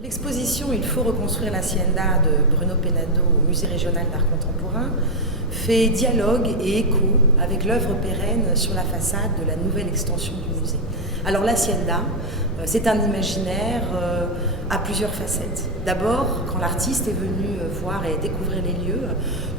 L'exposition « Il faut reconstruire l'Hacienda » de Bruno Penado au Musée régional d'art contemporain fait dialogue et écho avec l'œuvre pérenne sur la façade de la nouvelle extension du musée. Alors l'Hacienda, c'est un imaginaire à plusieurs facettes. D'abord, quand l'artiste est venu voir et découvrir les lieux,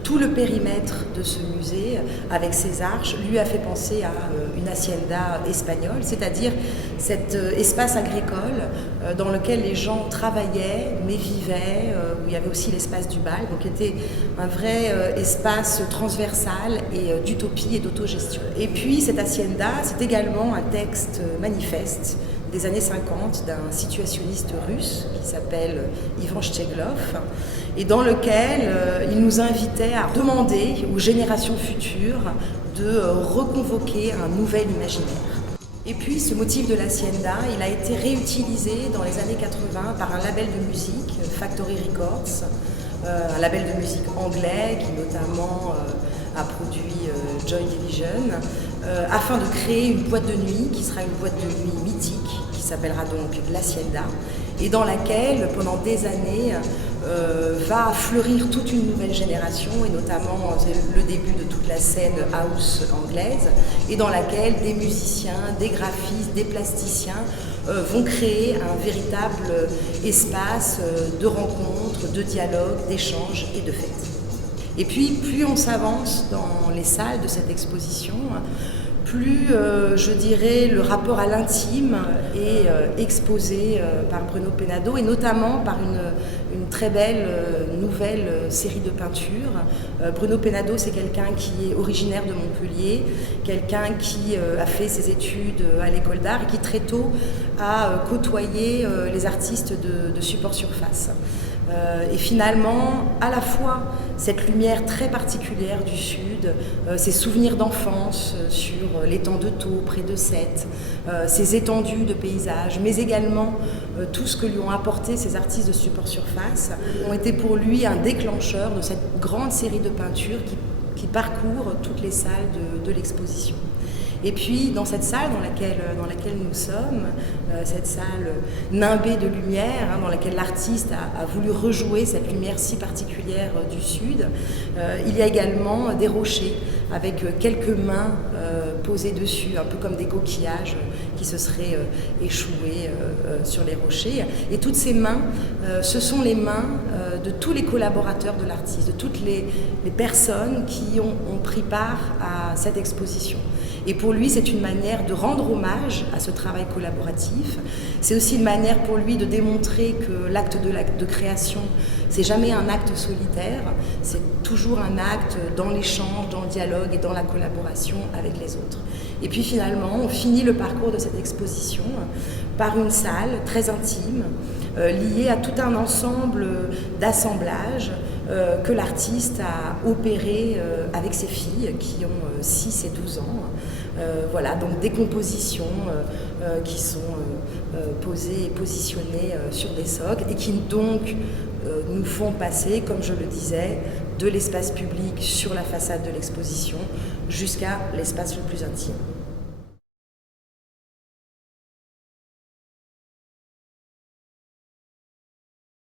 tout le périmètre de ce musée, avec ses arches, lui a fait penser à une hacienda espagnole, c'est-à-dire cet espace agricole dans lequel les gens travaillaient, mais vivaient, où il y avait aussi l'espace du bal, donc était un vrai espace transversal et d'utopie et d'autogestion. Et puis cette hacienda, c'est également un texte manifeste des années 50 d'un situationniste russe qui s'appelle Ivan Shcheglov et dans lequel il nous invitait à demander aux générations futures de reconvoquer un nouvel imaginaire. Et puis ce motif de l'hacienda, il a été réutilisé dans les années 80 par un label de musique, Factory Records, un label de musique anglais qui notamment a produit Joy Division, afin de créer une boîte de nuit qui sera une boîte de nuit mythique, qui s'appellera donc l'Hacienda, et dans laquelle, pendant des années, va fleurir toute une nouvelle génération, et notamment le début de toute la scène house anglaise, et dans laquelle des musiciens, des graphistes, des plasticiens vont créer un véritable espace de rencontres, de dialogue, d'échanges et de fêtes. Et puis, plus on s'avance dans les salles de cette exposition, plus, je dirais, le rapport à l'intime est exposé par Bruno Penado et notamment par une très belle nouvelle série de peintures. Bruno Penado, c'est quelqu'un qui est originaire de Montpellier, quelqu'un qui a fait ses études à l'école d'art et qui très tôt a côtoyé les artistes de support surface. Et finalement, à la fois cette lumière très particulière du Sud, ces souvenirs d'enfance sur l'étang de Thau, près de Sète, ces étendues de paysages, mais également tout ce que lui ont apporté ces artistes de support surface, ont été pour lui un déclencheur de cette grande série de peintures qui parcourt toutes les salles de l'exposition. Et puis dans cette salle dans laquelle nous sommes, cette salle nimbée de lumière, dans laquelle l'artiste a voulu rejouer cette lumière si particulière du Sud, il y a également des rochers avec quelques mains posées dessus, un peu comme des coquillages qui se seraient échoués sur les rochers. Et toutes ces mains, ce sont les mains de tous les collaborateurs de l'artiste, de toutes les personnes qui ont pris part à cette exposition. Et pour lui, c'est une manière de rendre hommage à ce travail collaboratif. C'est aussi une manière pour lui de démontrer que l'acte de création, c'est jamais un acte solitaire, c'est toujours un acte dans l'échange, dans le dialogue et dans la collaboration avec les autres. Et puis finalement, on finit le parcours de cette exposition par une salle très intime, liée à tout un ensemble d'assemblages que l'artiste a opéré avec ses filles qui ont 6 et 12 ans. Voilà, donc des compositions qui sont posées et positionnées sur des socles et qui donc nous font passer, comme je le disais, de l'espace public sur la façade de l'exposition jusqu'à l'espace le plus intime.